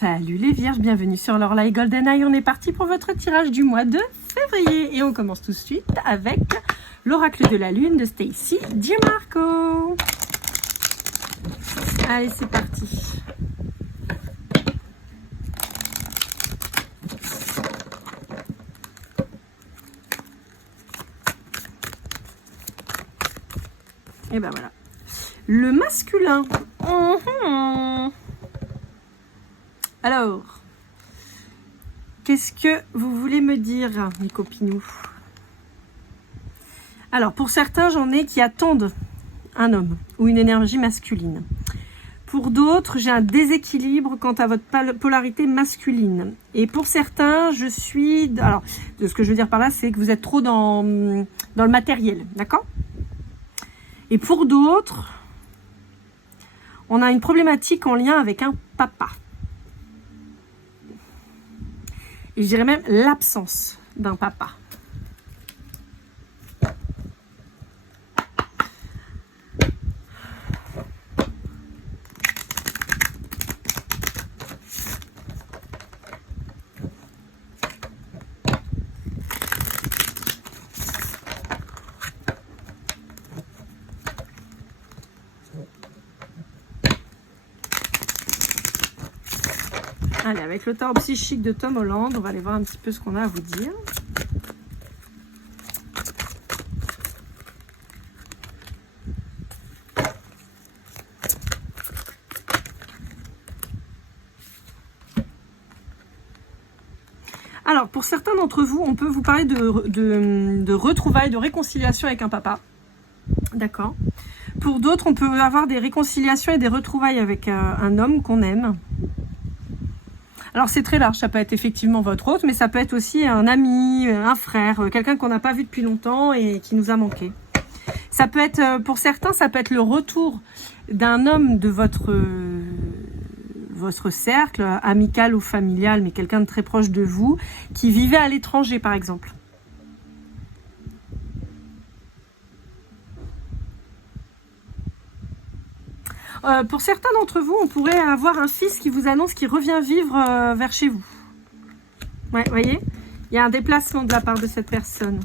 Salut les vierges, bienvenue sur l'Orlaï Golden Eye. On est parti pour votre tirage du mois de février. Et on commence tout de suite avec l'oracle de la lune de Stacy Gianmarco. Allez, c'est parti. Et ben voilà. Le masculin. Alors, qu'est-ce que vous voulez me dire, mes copinous? Alors, pour certains, j'en ai qui attendent un homme ou une énergie masculine. Pour d'autres, j'ai un déséquilibre quant à votre polarité masculine. Et pour certains, je suis... Alors, ce que je veux dire par là, c'est que vous êtes trop dans le matériel, d'accord? Et pour d'autres, on a une problématique en lien avec un papa. Et je dirais même l'absence d'un papa. Allez, avec le tarot psychique de Tom Holland, on va aller voir un petit peu ce qu'on a à vous dire. Alors, pour certains d'entre vous, on peut vous parler de retrouvailles, de réconciliation avec un papa. D'accord. Pour d'autres, on peut avoir des réconciliations et des retrouvailles avec un homme qu'on aime. Alors c'est très large, ça peut être effectivement votre hôte, mais ça peut être aussi un ami, un frère, quelqu'un qu'on n'a pas vu depuis longtemps et qui nous a manqué. Ça peut être, pour certains, ça peut être le retour d'un homme de votre cercle, amical ou familial, mais quelqu'un de très proche de vous, qui vivait à l'étranger par exemple. Pour certains d'entre vous, on pourrait avoir un fils qui vous annonce qu'il revient vivre vers chez vous. Ouais, vous voyez, il y a un déplacement de la part de cette personne.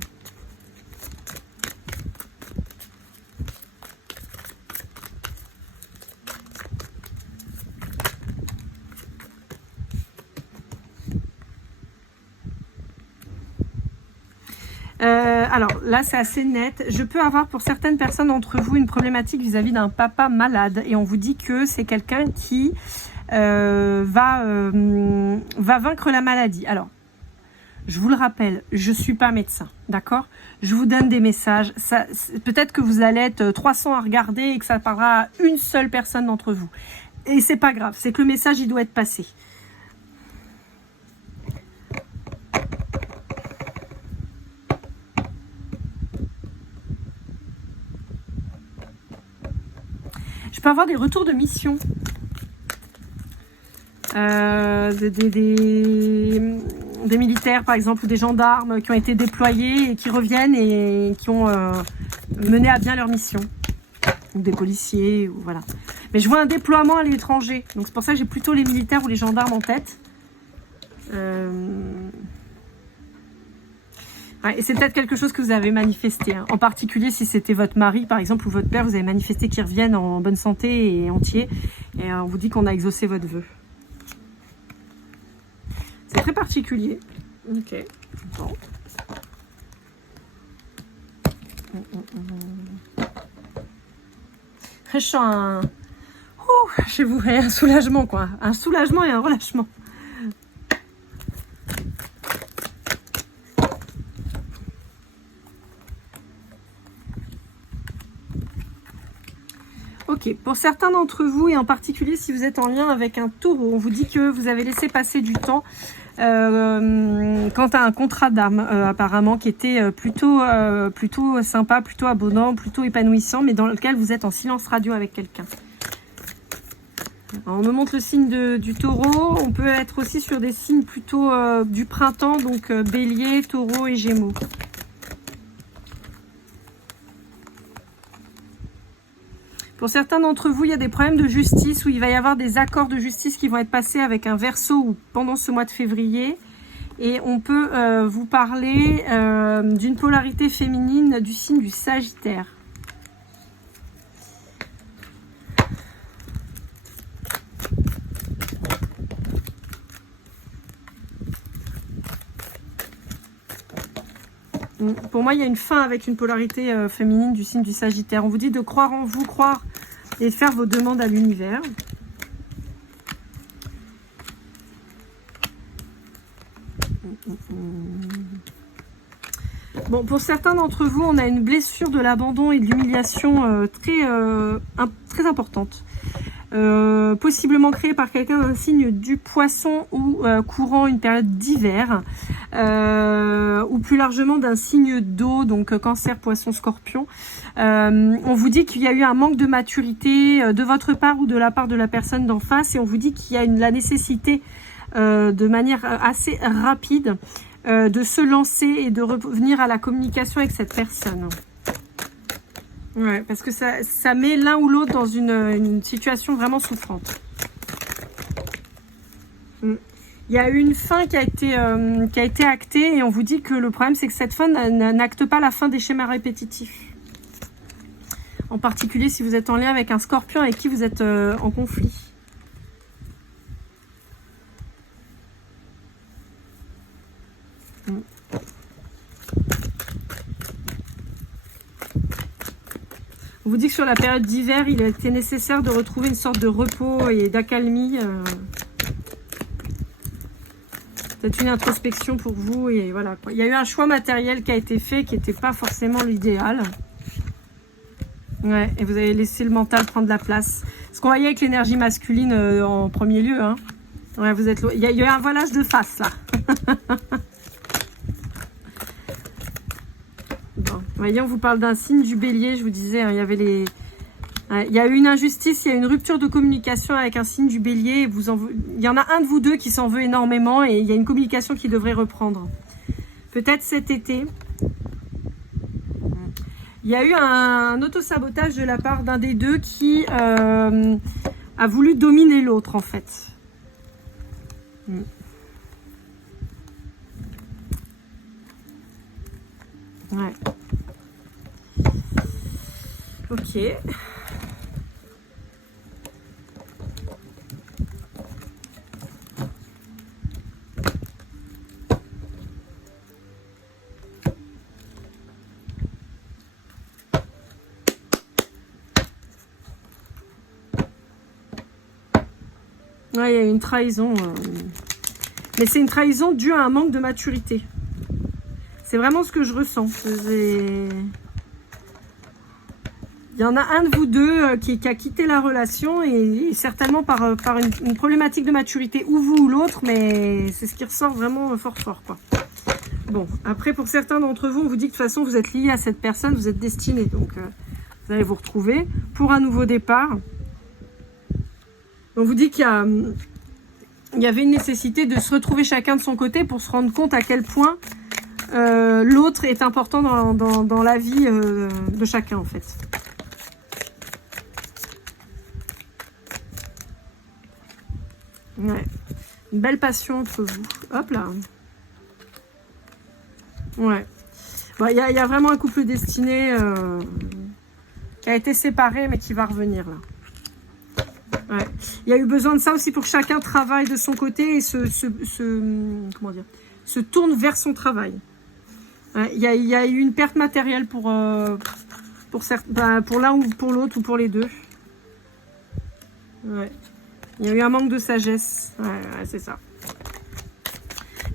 Alors là, c'est assez net. Je peux avoir pour certaines personnes d'entre vous une problématique vis-à-vis d'un papa malade. Et on vous dit que c'est quelqu'un qui va vaincre la maladie. Alors, je vous le rappelle, je ne suis pas médecin, d'accord? Je vous donne des messages. Peut-être que vous allez être 300 à regarder et que ça parlera à une seule personne d'entre vous. Et c'est pas grave, c'est que le message, il doit être passé. Je peux avoir des retours de mission. Des militaires, par exemple, ou des gendarmes qui ont été déployés et qui reviennent et qui ont mené à bien leur mission. Ou des policiers, ou voilà. Mais je vois un déploiement à l'étranger. Donc c'est pour ça que j'ai plutôt les militaires ou les gendarmes en tête. Ouais, et c'est peut-être quelque chose que vous avez manifesté, hein. En particulier si c'était votre mari, par exemple, ou votre père, vous avez manifesté qu'il revienne en bonne santé et entier. Et on vous dit qu'on a exaucé votre vœu. C'est très particulier. Ok. Bon. Je sens chez vous, un soulagement, quoi. Un soulagement et un relâchement. Ok, pour certains d'entre vous, et en particulier si vous êtes en lien avec un taureau, on vous dit que vous avez laissé passer du temps quant à un contrat d'âme, apparemment, qui était plutôt sympa, plutôt abondant, plutôt épanouissant, mais dans lequel vous êtes en silence radio avec quelqu'un. On me montre le signe du taureau, on peut être aussi sur des signes plutôt du printemps, donc bélier, taureau et gémeaux. Pour certains d'entre vous, il y a des problèmes de justice où il va y avoir des accords de justice qui vont être passés avec un Verseau ou pendant ce mois de février. Et on peut vous parler d'une polarité féminine du signe du Sagittaire. Pour moi, il y a une fin avec une polarité féminine du signe du Sagittaire. On vous dit de croire en vous, croire et faire vos demandes à l'univers. Bon, pour certains d'entre vous, on a une blessure de l'abandon et de l'humiliation très importante. Possiblement créée par quelqu'un d'un signe du Poisson ou courant une période d'hiver, ou plus largement d'un signe d'eau, donc Cancer, Poisson, Scorpion. On vous dit qu'il y a eu un manque de maturité de votre part ou de la part de la personne d'en face, et on vous dit qu'il y a la nécessité de manière assez rapide de se lancer et de revenir à la communication avec cette personne. Ouais, parce que ça met l'un ou l'autre dans une situation vraiment souffrante. Il y a eu une fin qui a été actée, et on vous dit que le problème, c'est que cette fin n'acte pas la fin des schémas répétitifs. En particulier si vous êtes en lien avec un Scorpion avec qui vous êtes en conflit. On vous dit que sur la période d'hiver, il a été nécessaire de retrouver une sorte de repos et d'accalmie. Peut-être une introspection pour vous. Et voilà, quoi. Il y a eu un choix matériel qui a été fait qui n'était pas forcément l'idéal. Ouais, et vous avez laissé le mental prendre la place. Ce qu'on voyait avec l'énergie masculine en premier lieu. Hein. Ouais, vous êtes... il y a eu un voilage de face là. Voyez, on vous parle d'un signe du Bélier, je vous disais, hein, il y avait les... il y a eu une injustice, il y a une rupture de communication avec un signe du Bélier. Il y en a un de vous deux qui s'en veut énormément et il y a une communication qui devrait reprendre. Peut-être cet été. Il y a eu un autosabotage de la part d'un des deux qui a voulu dominer l'autre, en fait. Ouais. Ok. Ouais, il y a une trahison. Mais c'est une trahison due à un manque de maturité. C'est vraiment ce que je ressens. Il y en a un de vous deux qui a quitté la relation et certainement par une problématique de maturité, ou vous ou l'autre, mais c'est ce qui ressort vraiment fort, quoi. Bon, après, pour certains d'entre vous, on vous dit que de toute façon, vous êtes liés à cette personne, vous êtes destinés. Donc, vous allez vous retrouver pour un nouveau départ. On vous dit qu'il y avait une nécessité de se retrouver chacun de son côté pour se rendre compte à quel point l'autre est important dans la vie de chacun, en fait. Ouais. Une belle passion entre vous. Hop là. Ouais. Bon, y a vraiment un couple destiné qui a été séparé, mais qui va revenir, là. Ouais. Il y a eu besoin de ça aussi pour que chacun travaille de son côté et comment dire, se tourne vers son travail. Ouais. Il y a eu une perte matérielle pour l'un ou pour l'autre ou pour les deux. Ouais. Il y a eu un manque de sagesse. Ouais, c'est ça.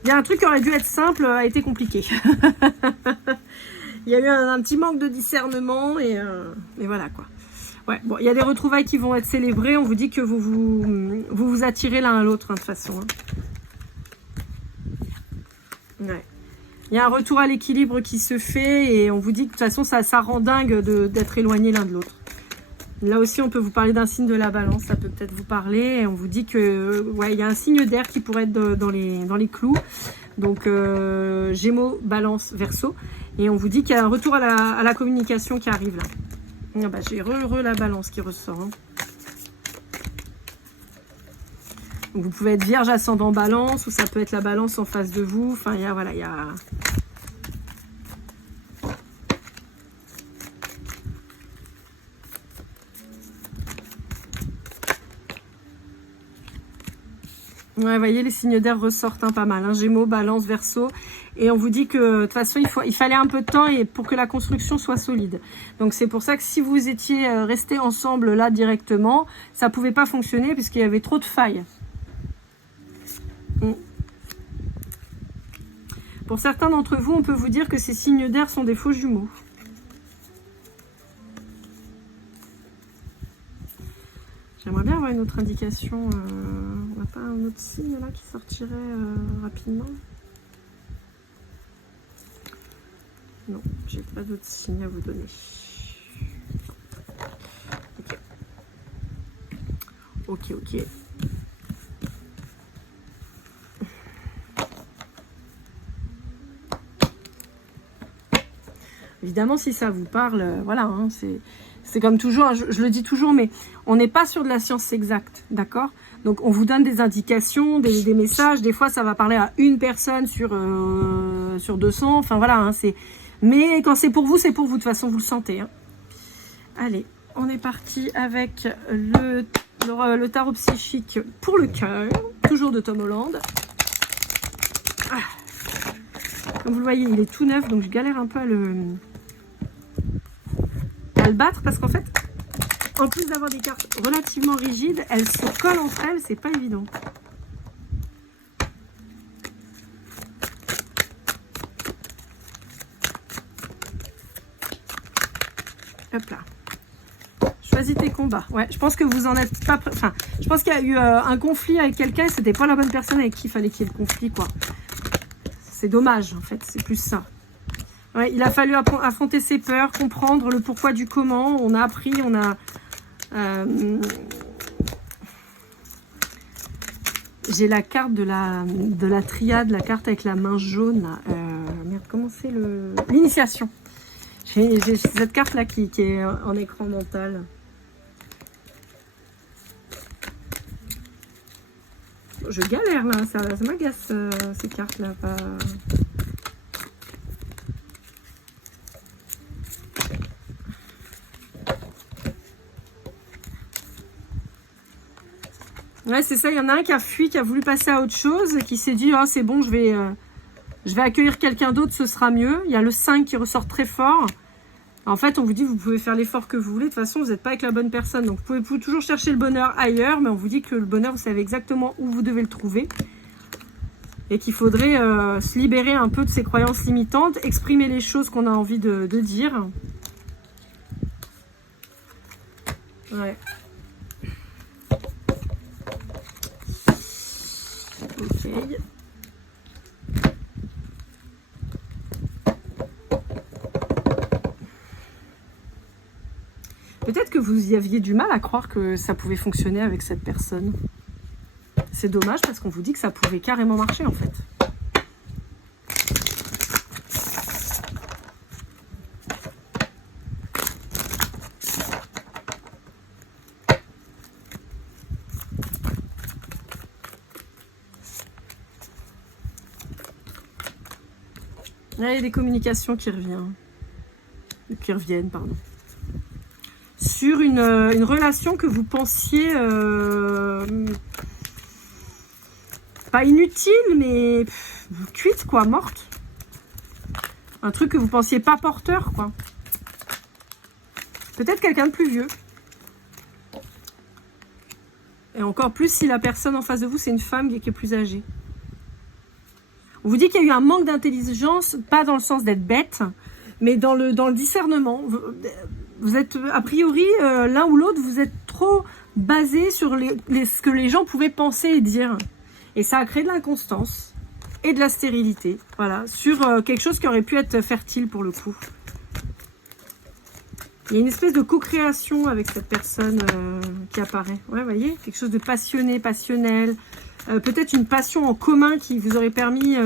Il y a un truc qui aurait dû être simple, a été compliqué. Il y a eu un petit manque de discernement et voilà, quoi. Ouais, bon, il y a des retrouvailles qui vont être célébrées. On vous dit que vous attirez l'un à l'autre, hein, de toute façon. Hein. Ouais. Il y a un retour à l'équilibre qui se fait et on vous dit que de toute façon, ça rend dingue d'être éloigné l'un de l'autre. Là aussi, on peut vous parler d'un signe de la balance, ça peut peut-être vous parler. Et on vous dit que ouais, il y a un signe d'air qui pourrait être dans les clous. Donc, Gémeaux, Balance, Verseau. Et on vous dit qu'il y a un retour à la communication qui arrive là. Ah bah, j'ai la balance qui ressort. Hein. Donc, vous pouvez être vierge ascendant balance, ou ça peut être la balance en face de vous. Enfin, il y a, voilà, il y a... Ouais, vous voyez, les signes d'air ressortent hein, pas mal. Hein. Gémeaux, balance, verseau. Et on vous dit que de toute façon, il fallait un peu de temps et pour que la construction soit solide. Donc c'est pour ça que si vous étiez restés ensemble là directement, ça pouvait pas fonctionner puisqu'il y avait trop de failles. Pour certains d'entre vous, on peut vous dire que ces signes d'air sont des faux jumeaux. J'aimerais bien avoir une autre indication. On n'a pas un autre signe là qui sortirait rapidement? Non, j'ai pas d'autres signes à vous donner. Ok. Ok. Évidemment, si ça vous parle, voilà, hein, c'est comme toujours, hein, je le dis toujours, mais on n'est pas sur de la science exacte, d'accord? Donc, on vous donne des indications, des messages. Des fois, ça va parler à une personne sur 200. Enfin, voilà, hein, c'est... Mais quand c'est pour vous, c'est pour vous. De toute façon, vous le sentez. Hein. Allez, on est parti avec le tarot psychique pour le cœur. Toujours de Tom Holland. Ah. Comme vous le voyez, il est tout neuf, donc je galère un peu à le battre. Parce qu'en fait, en plus d'avoir des cartes relativement rigides, elles se collent entre elles, c'est pas évident. Hop là. Choisis tes combats. Ouais, je pense que vous en êtes pas... Enfin, je pense qu'il y a eu un conflit avec quelqu'un et c'était pas la bonne personne avec qui il fallait qu'il y ait le conflit, quoi. C'est dommage, en fait. C'est plus ça. Ouais, il a fallu affronter ses peurs, comprendre le pourquoi du comment. On a appris, on a... J'ai la carte de la triade, la carte avec la main jaune. Merde, comment c'est l'initiation. J'ai cette carte là qui est en écran mental. Je galère là, ça m'agace ces cartes là. Pas... Ouais, c'est ça, il y en a un qui a fui, qui a voulu passer à autre chose, qui s'est dit, oh, c'est bon, je vais accueillir quelqu'un d'autre, ce sera mieux. Il y a le 5 qui ressort très fort. En fait, on vous dit, vous pouvez faire l'effort que vous voulez. De toute façon, vous n'êtes pas avec la bonne personne. Donc, vous pouvez toujours chercher le bonheur ailleurs, mais on vous dit que le bonheur, vous savez exactement où vous devez le trouver. Et qu'il faudrait se libérer un peu de ces croyances limitantes, exprimer les choses qu'on a envie de dire. Ouais. Ok. Peut-être que vous y aviez du mal à croire que ça pouvait fonctionner avec cette personne. C'est dommage parce qu'on vous dit que ça pouvait carrément marcher en fait. Là, il y a des communications qui reviennent. Pardon. Sur une relation que vous pensiez pas inutile, mais cuite, quoi, morte. Un truc que vous pensiez pas porteur, quoi. Peut-être quelqu'un de plus vieux. Et encore plus si la personne en face de vous, c'est une femme qui est plus âgée. On vous dit qu'il y a eu un manque d'intelligence, pas dans le sens d'être bête, mais dans le discernement. Vous êtes, a priori, l'un ou l'autre, vous êtes trop basé sur ce que les gens pouvaient penser et dire. Et ça a créé de l'inconstance et de la stérilité, voilà, sur quelque chose qui aurait pu être fertile pour le coup. Il y a une espèce de co-création avec cette personne qui apparaît. Ouais, vous voyez, quelque chose de passionné, passionnel. Peut-être une passion en commun qui vous aurait permis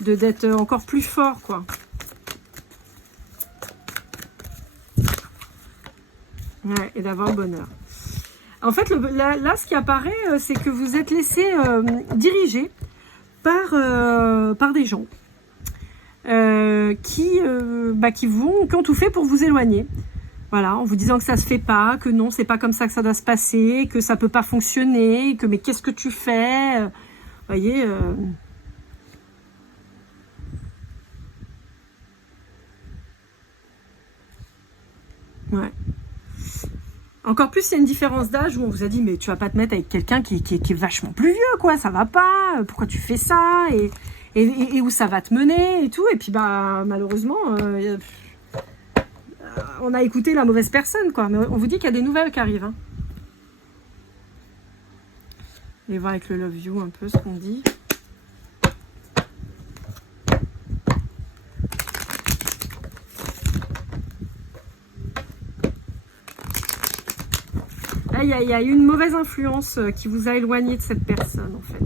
d'être encore plus fort, quoi. Ouais, et d'avoir le bonheur. En fait, là, ce qui apparaît, c'est que vous êtes laissé diriger par des gens qui ont tout fait pour vous éloigner. Voilà, en vous disant que ça se fait pas, que non, c'est pas comme ça que ça doit se passer, que ça peut pas fonctionner, que mais qu'est-ce que tu fais, voyez. Ouais. Encore plus, il y a une différence d'âge où on vous a dit mais tu vas pas te mettre avec quelqu'un qui est vachement plus vieux, quoi, ça va pas, pourquoi tu fais ça, et où ça va te mener et tout, et puis bah malheureusement on a écouté la mauvaise personne, quoi. Mais on vous dit qu'il y a des nouvelles qui arrivent, hein. On va voir avec le love you un peu ce qu'on dit. Là, il y a eu une mauvaise influence qui vous a éloigné de cette personne, en fait.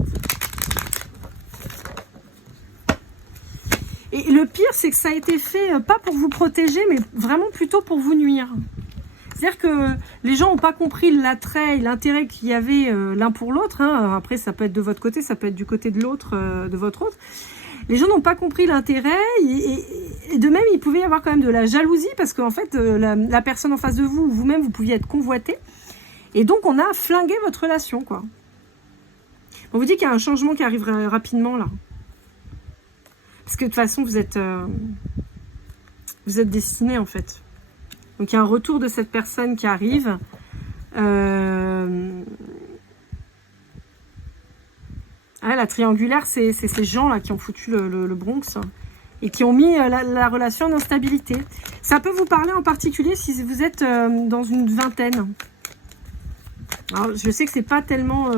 Et le pire, c'est que ça a été fait pas pour vous protéger, mais vraiment plutôt pour vous nuire. C'est-à-dire que les gens n'ont pas compris l'attrait et l'intérêt qu'il y avait l'un pour l'autre, hein. Après, ça peut être de votre côté, ça peut être du côté de l'autre, de votre autre. Les gens n'ont pas compris l'intérêt et de même, il pouvait y avoir quand même de la jalousie parce qu'en fait, la personne en face de vous, vous-même, vous pouviez être convoité. Et donc, on a flingué votre relation, quoi. On vous dit qu'il y a un changement qui arrive rapidement, là. Parce que de toute façon, vous êtes destiné, en fait. Donc, il y a un retour de cette personne qui arrive. Ah, la triangulaire, c'est ces gens-là qui ont foutu le Bronx et qui ont mis la relation en instabilité. Ça peut vous parler en particulier si vous êtes dans une vingtaine. Alors, je sais que c'est pas tellement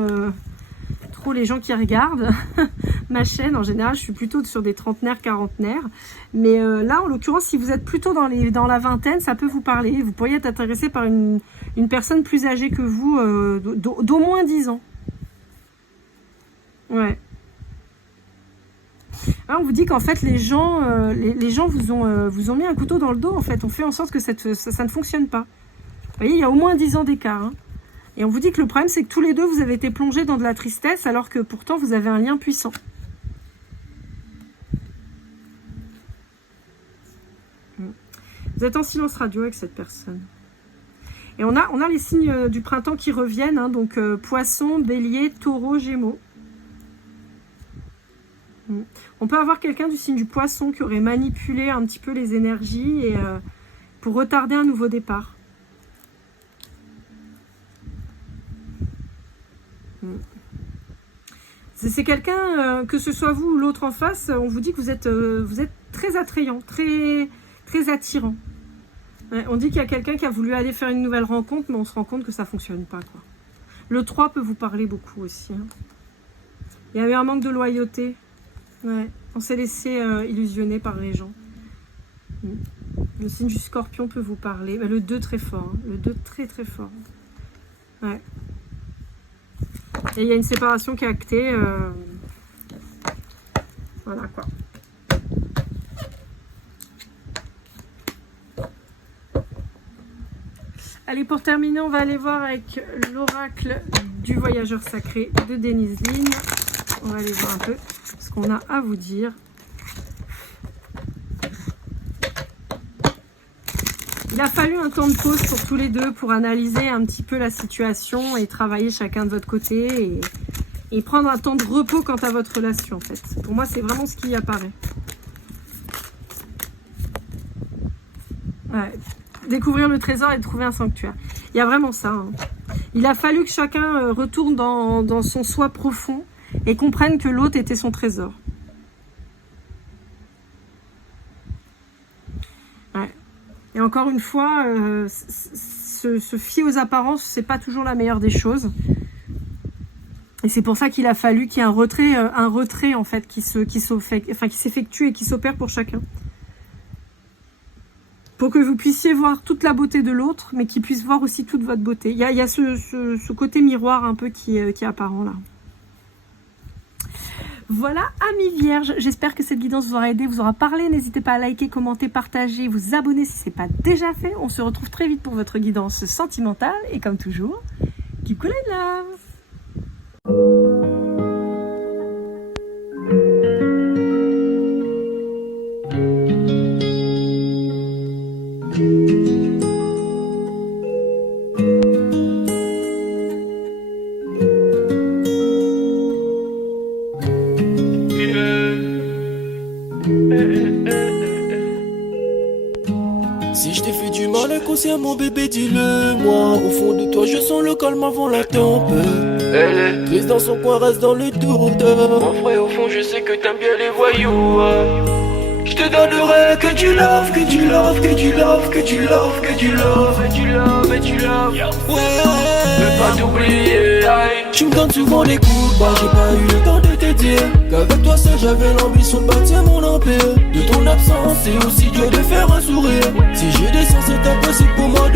trop les gens qui regardent ma chaîne. En général, je suis plutôt sur des trentenaires, quarantenaires. Mais là, en l'occurrence, si vous êtes plutôt dans la vingtaine, ça peut vous parler. Vous pourriez être intéressé par une personne plus âgée que vous, d'au moins 10 ans. Ouais. Alors, on vous dit qu'en fait, les gens vous ont mis un couteau dans le dos. En fait, on fait en sorte que ça ne fonctionne pas. Vous voyez, il y a au moins 10 ans d'écart, hein. Et on vous dit que le problème, c'est que tous les deux, vous avez été plongés dans de la tristesse, alors que pourtant, vous avez un lien puissant. Vous êtes en silence radio avec cette personne. Et on a les signes du printemps qui reviennent, hein, donc Poisson, Bélier, Taureau, Gémeaux. On peut avoir quelqu'un du signe du Poisson qui aurait manipulé un petit peu les énergies et pour retarder un nouveau départ. C'est quelqu'un, que ce soit vous ou l'autre en face, on vous dit que vous êtes très attrayant, très, très attirant. Ouais, on dit qu'il y a quelqu'un qui a voulu aller faire une nouvelle rencontre, mais on se rend compte que ça ne fonctionne pas, quoi. Le 3 peut vous parler beaucoup aussi, hein. Il y avait un manque de loyauté. Ouais, on s'est laissé illusionner par les gens. Le signe du Scorpion peut vous parler. Le 2 très fort, hein. Le 2 très très fort. Ouais. Et il y a une séparation qui est actée. Voilà, quoi. Allez, pour terminer, on va aller voir avec l'oracle du voyageur sacré de Denise Line. On va aller voir un peu ce qu'on a à vous dire. Il a fallu un temps de pause pour tous les deux, pour analyser un petit peu la situation et travailler chacun de votre côté et prendre un temps de repos quant à votre relation, en fait. Pour moi, c'est vraiment ce qui apparaît. Ouais. Découvrir le trésor et trouver un sanctuaire. Il y a vraiment ça, hein. Il a fallu que chacun retourne dans son soi profond et comprenne que l'autre était son trésor. Ouais. Et encore une fois, se fier aux apparences, c'est pas toujours la meilleure des choses. Et c'est pour ça qu'il a fallu qu'il y ait un retrait en fait qui s'effectue et qui s'opère pour chacun. Pour que vous puissiez voir toute la beauté de l'autre, mais qu'il puisse voir aussi toute votre beauté. Il y a ce côté miroir un peu qui est apparent là. Voilà, amis vierges, j'espère que cette guidance vous aura aidé, vous aura parlé. N'hésitez pas à liker, commenter, partager, vous abonner si ce n'est pas déjà fait. On se retrouve très vite pour votre guidance sentimentale. Et comme toujours, keep cool and love. Si je t'ai fait du mal inconsciemment bébé dis-le moi. Au fond de toi je sens le calme avant la tempête. Elle est prise dans son coin, reste dans le doute. Mon frère au fond je sais que t'aimes bien les voyous. Je te donnerai que tu love, que tu love, que tu love, que tu love, que tu love, et tu love, et tu love. Ouais, veux pas t'oublier. Tu me donnes souvent des coups de barre, j'ai pas eu le temps de te dire qu'avec toi seul j'avais l'ambition de bâtir mon empire. De ton absence c'est aussi dur de faire un sourire. Si j'ai des sens c'est impossible pour moi de